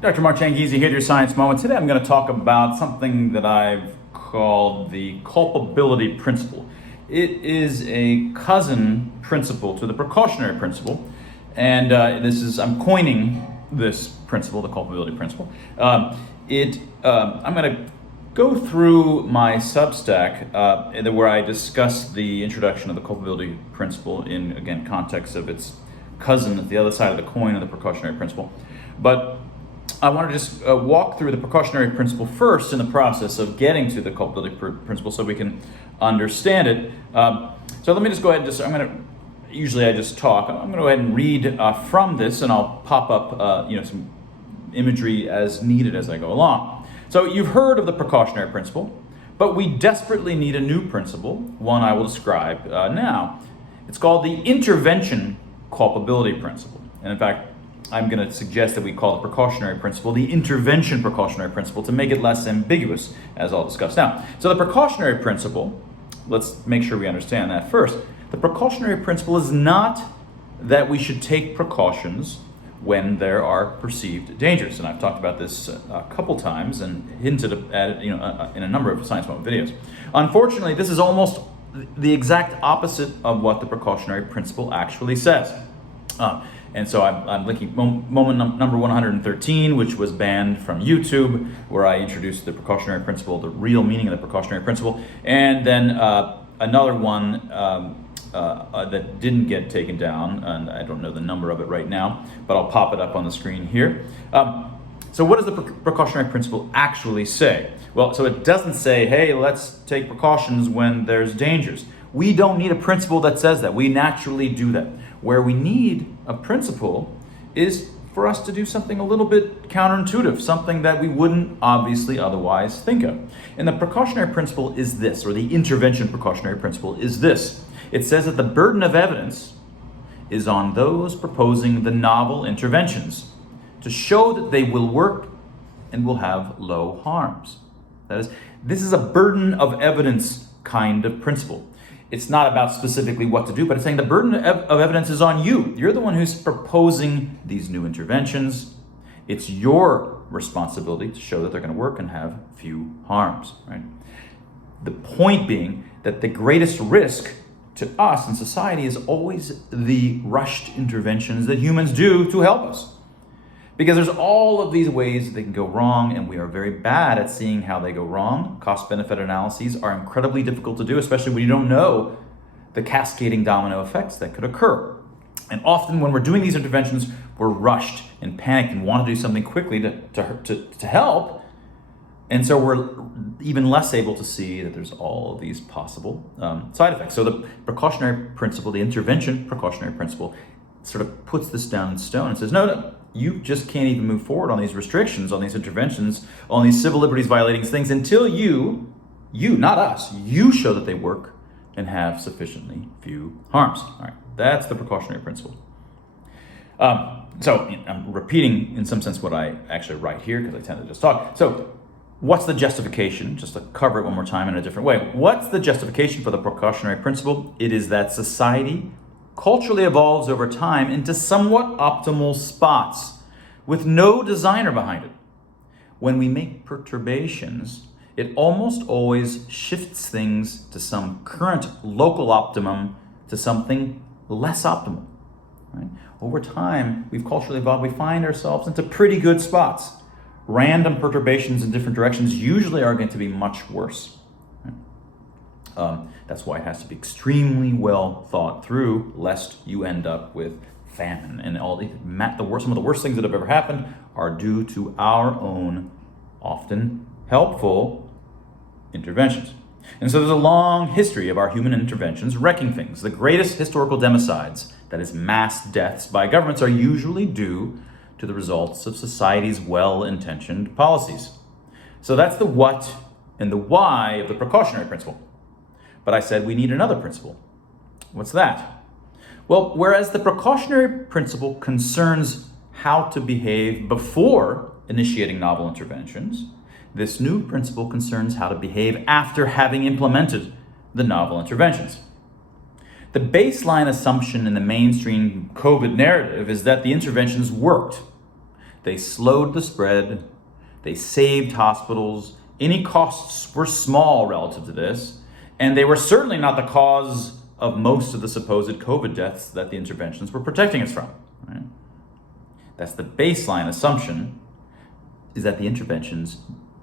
Dr. Mark Changizi here at your Science Moment. Today I'm going to talk about something that I've called the culpability principle. It is a cousin principle to the precautionary principle, and I'm coining this principle, the culpability principle. I'm going to go through my Substack where I discuss the introduction of the culpability principle in, again, context of its cousin at the other side of the coin of the precautionary principle. But I want to just walk through the precautionary principle first in the process of getting to the culpability principle so we can understand it. So let me just go ahead and usually I just talk. I'm going to go ahead and read from this, and I'll pop up some imagery as needed as I go along. So you've heard of the precautionary principle, but we desperately need a new principle, one I will describe now. It's called the intervention culpability principle. And in fact, I'm going to suggest that we call the precautionary principle the intervention precautionary principle to make it less ambiguous, as I'll discuss now. So the precautionary principle, let's make sure we understand that first. The precautionary principle is not that we should take precautions when there are perceived dangers. And I've talked about this a couple times and hinted at it in a number of Science Moment videos. Unfortunately, this is almost the exact opposite of what the precautionary principle actually says. And so I'm linking moment number 113, which was banned from YouTube, where I introduced the precautionary principle, the real meaning of the precautionary principle. And then another one that didn't get taken down, and I don't know the number of it right now, but I'll pop it up on the screen here. So what does the precautionary principle actually say? Well, so it doesn't say, hey, let's take precautions when there's dangers. We don't need a principle that says that. We naturally do that. Where we need a principle is for us to do something a little bit counterintuitive, something that we wouldn't obviously otherwise think of. And the precautionary principle is this, or the intervention precautionary principle is this. It says that the burden of evidence is on those proposing the novel interventions to show that they will work and will have low harms. That is, this is a burden of evidence kind of principle. It's not about specifically what to do, but it's saying the burden of evidence is on you. You're the one who's proposing these new interventions. It's your responsibility to show that they're going to work and have few harms, right? The point being that the greatest risk to us in society is always the rushed interventions that humans do to help us. Because there's all of these ways that they can go wrong, and we are very bad at seeing how they go wrong. Cost-benefit analyses are incredibly difficult to do, especially when you don't know the cascading domino effects that could occur. And often when we're doing these interventions, we're rushed and panicked and want to do something quickly to help. And so we're even less able to see that there's all of these possible side effects. So the precautionary principle, the intervention precautionary principle, sort of puts this down in stone and says, no, you just can't even move forward on these restrictions, on these interventions, on these civil liberties violating things until you, not us, you show that they work and have sufficiently few harms. All right, that's the precautionary principle. So I'm repeating in some sense what I actually write here because I tend to just talk. So what's the justification? Just to cover it one more time in a different way. What's the justification for the precautionary principle? It is that society culturally evolves over time into somewhat optimal spots with no designer behind it. When we make perturbations, it almost always shifts things to some current local optimum to something less optimal. Right? Over time, we've culturally evolved. We find ourselves into pretty good spots. Random perturbations in different directions usually are going to be much worse. That's why it has to be extremely well thought through, lest you end up with famine. And some of the worst things that have ever happened are due to our own, often helpful, interventions. And so there's a long history of our human interventions wrecking things. The greatest historical democides, that is mass deaths by governments, are usually due to the results of society's well-intentioned policies. So that's the what and the why of the precautionary principle. But I said we need another principle. What's that? Well, whereas the precautionary principle concerns how to behave before initiating novel interventions, this new principle concerns how to behave after having implemented the novel interventions. The baseline assumption in the mainstream COVID narrative is that the interventions worked. They slowed the spread. They saved hospitals. Any costs were small relative to this, and they were certainly not the cause of most of the supposed COVID deaths that the interventions were protecting us from. Right? That's the baseline assumption, is that the interventions,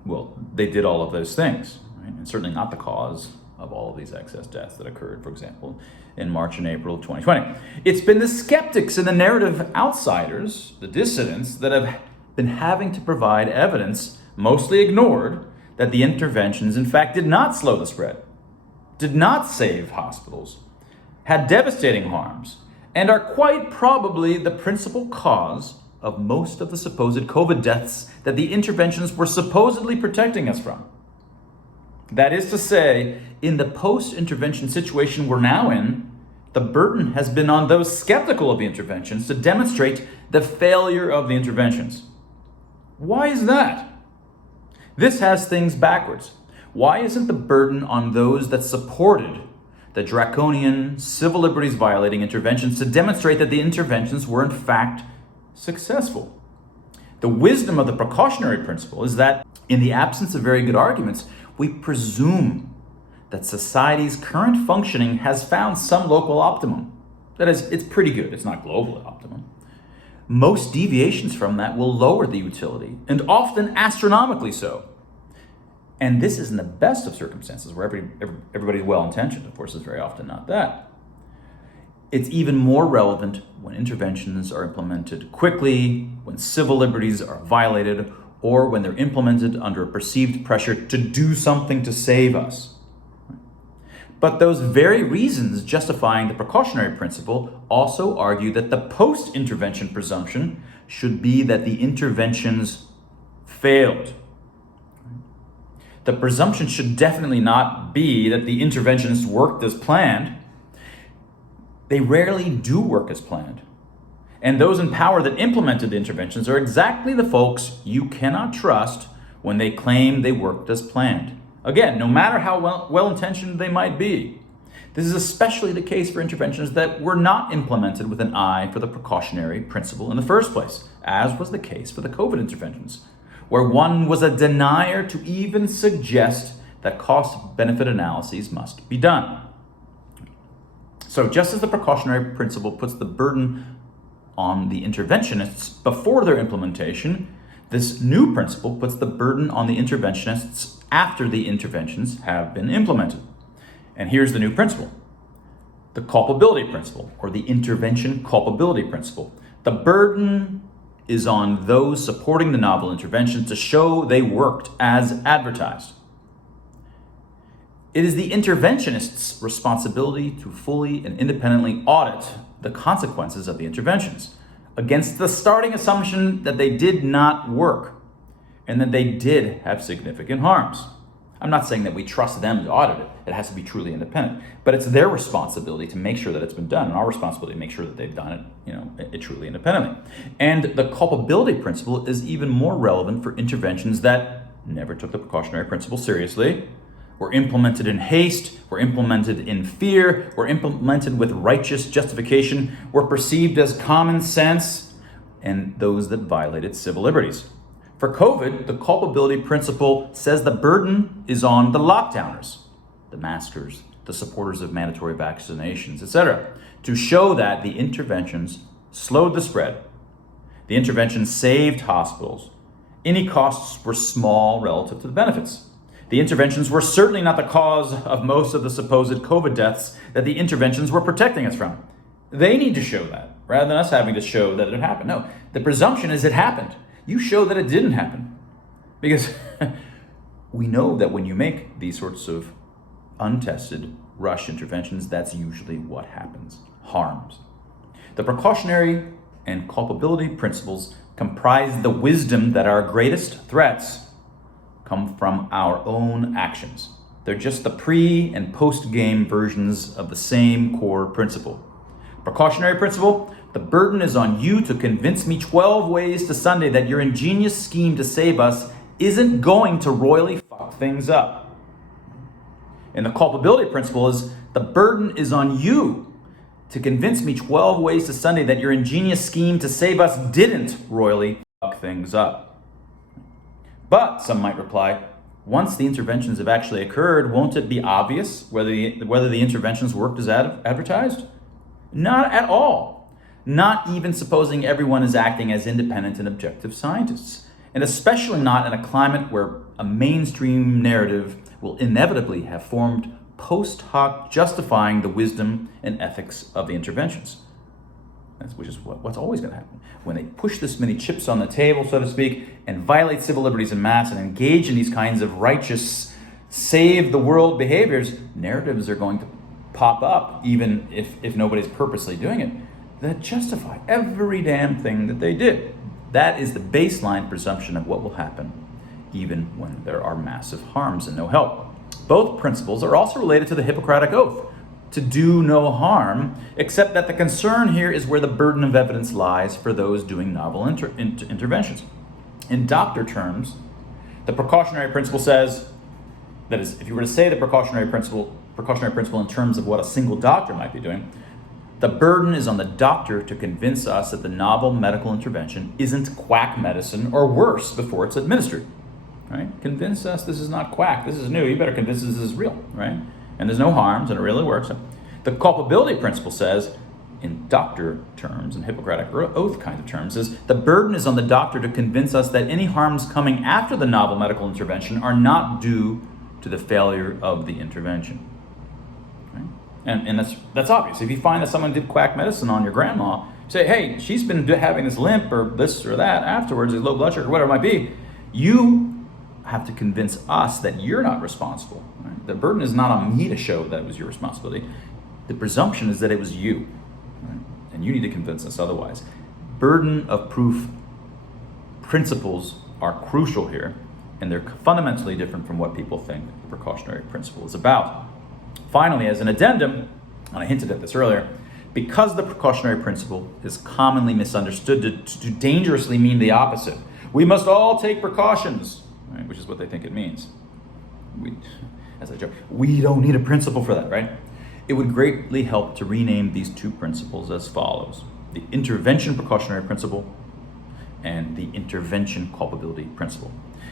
well, they did all of those things, right? And certainly not the cause of all of these excess deaths that occurred, for example, in March and April of 2020. It's been the skeptics and the narrative outsiders, the dissidents, that have been having to provide evidence, mostly ignored, that the interventions in fact did not slow the spread, did not save hospitals, had devastating harms, and are quite probably the principal cause of most of the supposed COVID deaths that the interventions were supposedly protecting us from. That is to say, in the post-intervention situation we're now in, the burden has been on those skeptical of the interventions to demonstrate the failure of the interventions. Why is that? This has things backwards. Why isn't the burden on those that supported the draconian, civil liberties violating interventions to demonstrate that the interventions were in fact successful? The wisdom of the precautionary principle is that in the absence of very good arguments, we presume that society's current functioning has found some local optimum. That is, it's pretty good. It's not global optimum. Most deviations from that will lower the utility, and often astronomically so. And this is in the best of circumstances where everybody's well-intentioned. Of course, it's very often not that. It's even more relevant when interventions are implemented quickly, when civil liberties are violated, or when they're implemented under a perceived pressure to do something to save us. But those very reasons justifying the precautionary principle also argue that the post-intervention presumption should be that the interventions failed. The presumption should definitely not be that the interventions worked as planned. They rarely do work as planned. And those in power that implemented the interventions are exactly the folks you cannot trust when they claim they worked as planned. Again, no matter how well-intentioned they might be. This is especially the case for interventions that were not implemented with an eye for the precautionary principle in the first place, as was the case for the COVID interventions, where one was a denier to even suggest that cost-benefit analyses must be done. So just as the precautionary principle puts the burden on the interventionists before their implementation, this new principle puts the burden on the interventionists after the interventions have been implemented. And here's the new principle: the culpability principle, or the intervention culpability principle. The burden is on those supporting the novel intervention to show they worked as advertised. It is the interventionists' responsibility to fully and independently audit the consequences of the interventions against the starting assumption that they did not work and that they did have significant harms. I'm not saying that we trust them to audit it. It has to be truly independent. But it's their responsibility to make sure that it's been done, and our responsibility to make sure that they've done it, it truly independently. And the culpability principle is even more relevant for interventions that never took the precautionary principle seriously, were implemented in haste, were implemented in fear, were implemented with righteous justification, were perceived as common sense, and those that violated civil liberties. For COVID, the culpability principle says the burden is on the lockdowners, the maskers, the supporters of mandatory vaccinations, etc., to show that the interventions slowed the spread. The interventions saved hospitals. Any costs were small relative to the benefits. The interventions were certainly not the cause of most of the supposed COVID deaths that the interventions were protecting us from. They need to show that, rather than us having to show that it happened. No, the presumption is it happened. You show that it didn't happen. Because we know that when you make these sorts of untested rush interventions, that's usually what happens: harms. The precautionary and culpability principles comprise the wisdom that our greatest threats come from our own actions. They're just the pre- and post-game versions of the same core principle. Precautionary principle: the burden is on you to convince me 12 ways to Sunday that your ingenious scheme to save us isn't going to royally fuck things up. And the culpability principle is the burden is on you to convince me 12 ways to Sunday that your ingenious scheme to save us didn't royally fuck things up. But, some might reply, once the interventions have actually occurred, won't it be obvious whether the interventions worked as advertised? Not at all. Not even supposing everyone is acting as independent and objective scientists. And especially not in a climate where a mainstream narrative will inevitably have formed post hoc justifying the wisdom and ethics of the interventions. Which is what's always going to happen. When they push this many chips on the table, so to speak, and violate civil liberties en masse and engage in these kinds of righteous, save the world behaviors, narratives are going to pop up, even if nobody's purposely doing it, that justify every damn thing that they did. That is the baseline presumption of what will happen, even when there are massive harms and no help. Both principles are also related to the Hippocratic Oath, to do no harm, except that the concern here is where the burden of evidence lies for those doing novel interventions. In doctor terms, the precautionary principle says, that is, if you were to say the precautionary principle in terms of what a single doctor might be doing, the burden is on the doctor to convince us that the novel medical intervention isn't quack medicine or worse before it's administered. Right? Convince us this is not quack, this is new, you better convince us this is real, right? And there's no harms and it really works. The culpability principle says, in doctor terms, in Hippocratic Oath kind of terms, is the burden is on the doctor to convince us that any harms coming after the novel medical intervention are not due to the failure of the intervention. Right? And that's obvious. If you find that someone did quack medicine on your grandma, you say, hey, she's been having this limp or this or that afterwards, low blood sugar, whatever it might be, you have to convince us that you're not responsible. Right? The burden is not on me to show that it was your responsibility. The presumption is that it was you. Right? And you need to convince us otherwise. Burden of proof principles are crucial here, and they're fundamentally different from what people think the precautionary principle is about. Finally, as an addendum, and I hinted at this earlier, because the precautionary principle is commonly misunderstood to dangerously mean the opposite. We must all take precautions. Right, which is what they think it means. As I joke, we don't need a principle for that, right? It would greatly help to rename these two principles as follows: the intervention precautionary principle and the intervention culpability principle.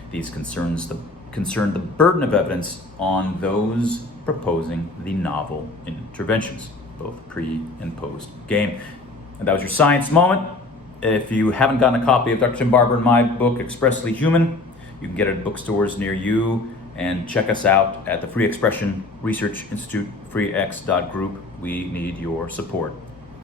These concern the burden of evidence on those proposing the novel interventions, both pre and post game. And that was your science moment. If you haven't gotten a copy of Dr. Tim Barber and my book, Expressly Human, you can get it at bookstores near you, and check us out at the Free Expression Research Institute, freex.group. We need your support.